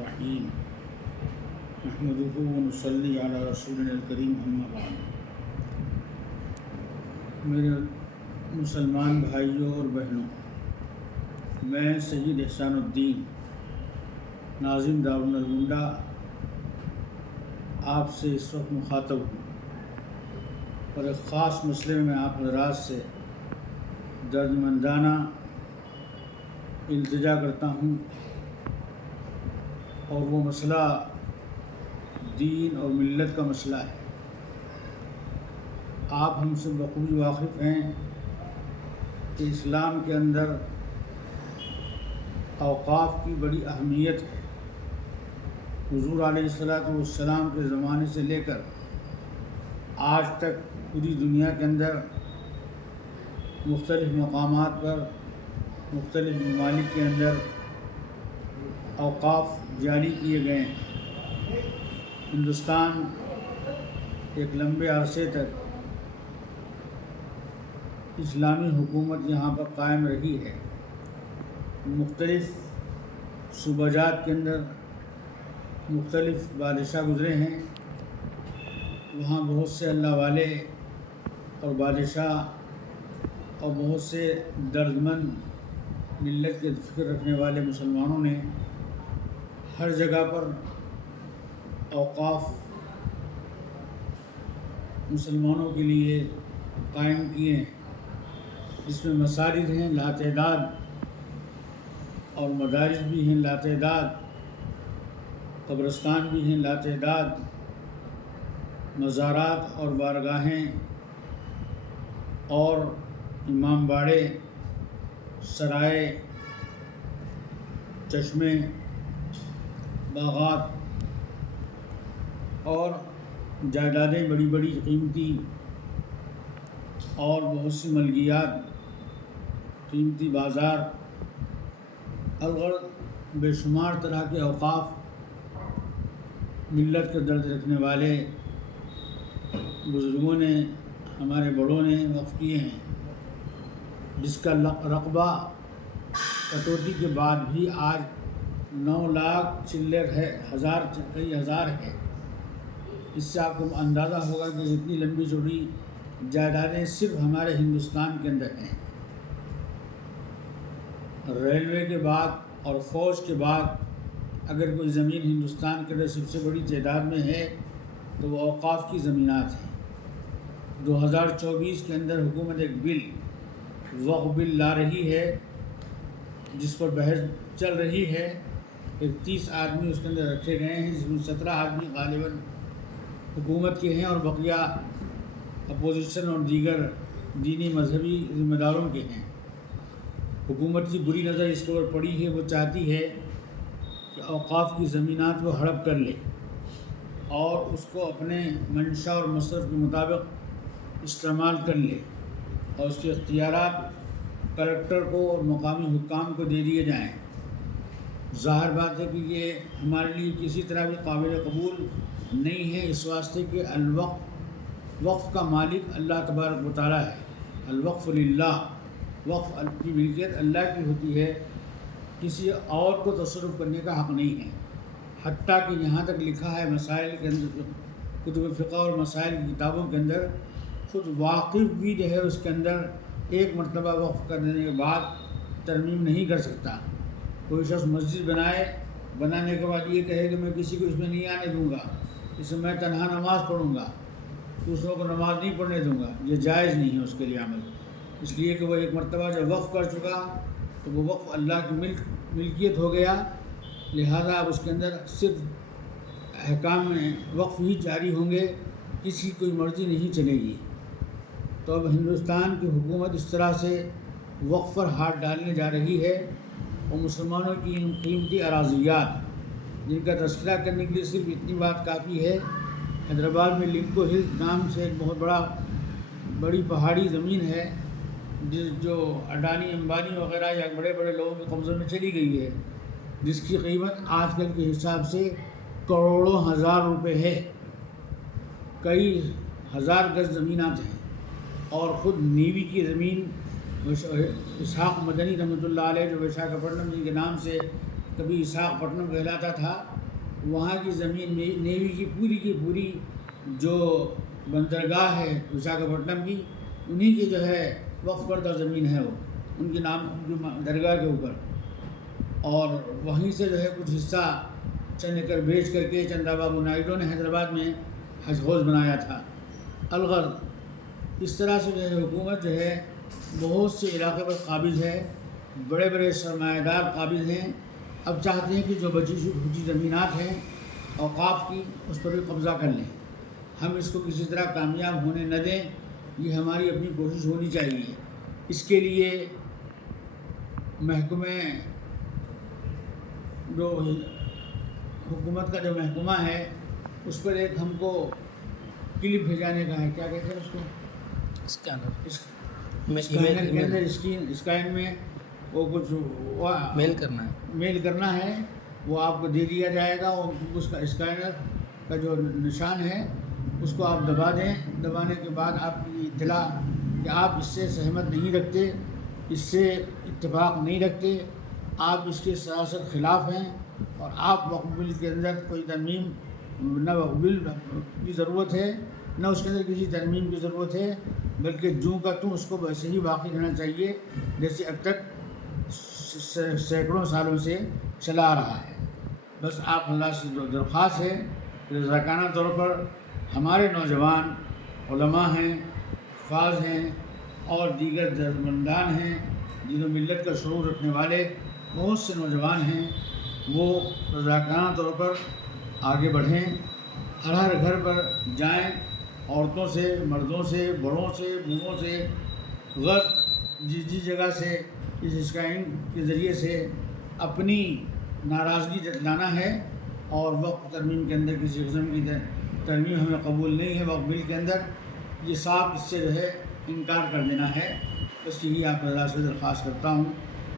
الرحیم نحمدہ ونصلی علی رسولنا الکریم اما بعد۔ میرے مسلمان بھائیوں اور بہنوں، میں سید احسان الدین ناظم دارالنرگونڈہ آپ سے اس وقت مخاطب ہوں اور ایک خاص مسئلے میں آپ حضرات سے دردمندانہ التجا کرتا ہوں، اور وہ مسئلہ دین اور ملت کا مسئلہ ہے۔ آپ ہم سے بخوبی واقف ہیں کہ اسلام کے اندر اوقاف کی بڑی اہمیت ہے۔ حضور علیہ السلام کے زمانے سے لے کر آج تک پوری دنیا کے اندر مختلف مقامات پر، مختلف ممالک کے اندر اوقاف جاری کیے گئے ہیں۔ ہندوستان ایک لمبے عرصے تک اسلامی حکومت یہاں پر قائم رہی ہے۔ مختلف صوبہ جات کے اندر مختلف بادشاہ گزرے ہیں، وہاں بہت سے اللہ والے اور بادشاہ اور بہت سے دردمند ملت کے فکر رکھنے والے مسلمانوں نے ہر جگہ پر اوقاف مسلمانوں کے لیے قائم کیے ہیں، جس میں مساجد ہیں لاتعداد اور مدارس بھی ہیں لاتعداد، قبرستان بھی ہیں لاتعداد، مزارات اور بارگاہیں اور امام باڑے، سرائے، چشمے، باغات اور جائیدادیں بڑی بڑی قیمتی اور بہت سی ملکیات، قیمتی بازار، الغرض بے شمار طرح کے اوقاف ملت کے درد رکھنے والے بزرگوں نے، ہمارے بڑوں نے وقف کیے ہیں، جس کا رقبہ کٹوتی کے بعد بھی آج 9 لاکھ چلر ہے، کئی ہزار ہے۔ اس سے آپ کو اندازہ ہوگا کہ اتنی لمبی چوڑی جائیدادیں صرف ہمارے ہندوستان کے اندر ہیں۔ ریلوے کے بعد اور فوج کے بعد اگر کوئی زمین ہندوستان کے اندر سب سے بڑی تعداد میں ہے تو وہ اوقاف کی زمینات ہیں۔ 2024 کے اندر حکومت ایک بل، وقف بل لا رہی ہے، جس پر بحث چل رہی ہے۔ 30 آدمی اس کے اندر رکھے گئے ہیں، جس میں 17 آدمی غالباً حکومت کے ہیں اور بقیہ اپوزیشن اور دیگر دینی مذہبی ذمہ داروں کے ہیں۔ حکومت کی بری نظر اس کے اوپر پڑی ہے، وہ چاہتی ہے کہ اوقاف کی زمینات کو ہڑپ کر لے اور اس کو اپنے منشا اور مصرف کے مطابق استعمال کر لے، اور اس کے اختیارات کلکٹر کو اور مقامی حکام کو دے دیے جائیں۔ ظاہر بات ہے کہ یہ ہمارے لیے کسی طرح بھی قابل قبول نہیں ہے، اس واسطے کہ وقف کا مالک اللہ تبارک و تعالیٰ ہے۔ الوقف للہ، وقف کی ملکیت اللہ کی ہوتی ہے، کسی اور کو تصرف کرنے کا حق نہیں ہے۔ حتیٰ کہ یہاں تک لکھا ہے مسائل کے اندر، کتب فقہ اور مسائل کی کتابوں کے اندر، خود واقف بھی جو ہے اس کے اندر ایک مرتبہ وقف کر دینے کے بعد ترمیم نہیں کر سکتا۔ کوئی شخص مسجد بنانے کے بعد یہ کہے کہ میں کسی کو اس میں نہیں آنے دوں گا، اس میں تنہا نماز پڑھوں گا، دوسروں کو نماز نہیں پڑھنے دوں گا، یہ جائز نہیں ہے اس کے لیے عمل، اس لیے کہ وہ ایک مرتبہ جب وقف کر چکا تو وہ وقف اللہ کی ملکیت ہو گیا، لہذا اب اس کے اندر صرف احکام وقف ہی جاری ہوں گے، کسی کوئی مرضی نہیں چلے گی۔ تو اب ہندوستان کی حکومت اس طرح سے وقف پر ہاتھ ڈالنے جا رہی ہے، اور مسلمانوں کی قیمتی اراضیات جن کا تذکرہ کرنے کے لیے صرف اتنی بات کافی ہے۔ حیدرآباد میں لنکو ہلز نام سے ایک بہت بڑی پہاڑی زمین ہے، جو اڈانی، امبانی وغیرہ یا بڑے بڑے لوگوں کے قبضے میں چلی گئی ہے، جس کی قیمت آج کل کے حساب سے کروڑوں ہزار روپے ہے۔ کئی ہزار گز زمینات ہیں، اور خود نیوی کی زمین اسحاق مدنی رحمۃ اللہ علیہ جو وشاکھاپٹنم جن کے نام سے کبھی اسحاق پٹنم کہلاتا تھا، وہاں کی زمین نیوی کی پوری جو بندرگاہ ہے وشاکھاپٹنم کی، انہی کی جو ہے وقف کردہ زمین ہے، وہ ان کے نام جو درگاہ کے اوپر، اور وہیں سے جو ہے کچھ حصہ چند ایکڑ بیچ کر کے چندرا بابو نائیڈو نے حیدرآباد میں حج حوض بنایا تھا۔ الغرض اس طرح سے جو ہے حکومت جو ہے بہت سے علاقے پر قابض ہے، بڑے بڑے سرمایہ دار قابض ہیں، اب چاہتے ہیں کہ جو بچی کھچی زمینات ہیں اوقاف کی اس پر بھی قبضہ کر لیں۔ ہم اس کو کسی طرح کامیاب ہونے نہ دیں، یہ ہماری اپنی کوشش ہونی چاہیے۔ اس کے لیے محکمے جو حکومت کا جو محکمہ ہے اس پر ایک ہم کو کلپ بھیجانے کا ہے، کیا کہتے ہیں اس کو، اسکینر کے اندر اسکین میں وہ کچھ میل کرنا ہے، وہ آپ کو دے دیا جائے گا، اور اس کا اسکینر کا جو نشان ہے اس کو آپ دبا دیں، دبانے کے بعد آپ کی اطلاع کہ آپ اس سے سہمت نہیں رکھتے، اس سے اتفاق نہیں رکھتے، آپ اس کے سراسر خلاف ہیں، اور آپ وقف بل کے اندر کوئی ترمیم، نہ وقف بل کی ضرورت ہے نہ اس کے اندر کسی ترمیم کی ضرورت ہے، بلکہ جوں کا توں اس کو ویسے ہی باقی رہنا چاہیے جیسے اب تک سینکڑوں سالوں سے چلا آ رہا ہے۔ بس آپ اللہ سے جو درخواست ہے، رضاکارانہ طور پر ہمارے نوجوان علماء ہیں، حفاظ ہیں اور دیگر درمندان ہیں، دین و ملت کا شعور رکھنے والے بہت سے نوجوان ہیں، وہ رضاکارانہ طور پر آگے بڑھیں، ہر گھر پر جائیں، عورتوں سے، مردوں سے، بڑوں سے، بوڑھوں سے، جس جگہ سے اس اسکین کے ذریعے سے اپنی ناراضگی جتلانا ہے، اور وقف ترمیم کے اندر کسی قسم کی ترمیم ہمیں قبول نہیں ہے وقف بل کے اندر، یہ صاف اس سے جو ہے انکار کر دینا ہے۔ بس یہی آپ اللہ سے درخواست کرتا ہوں۔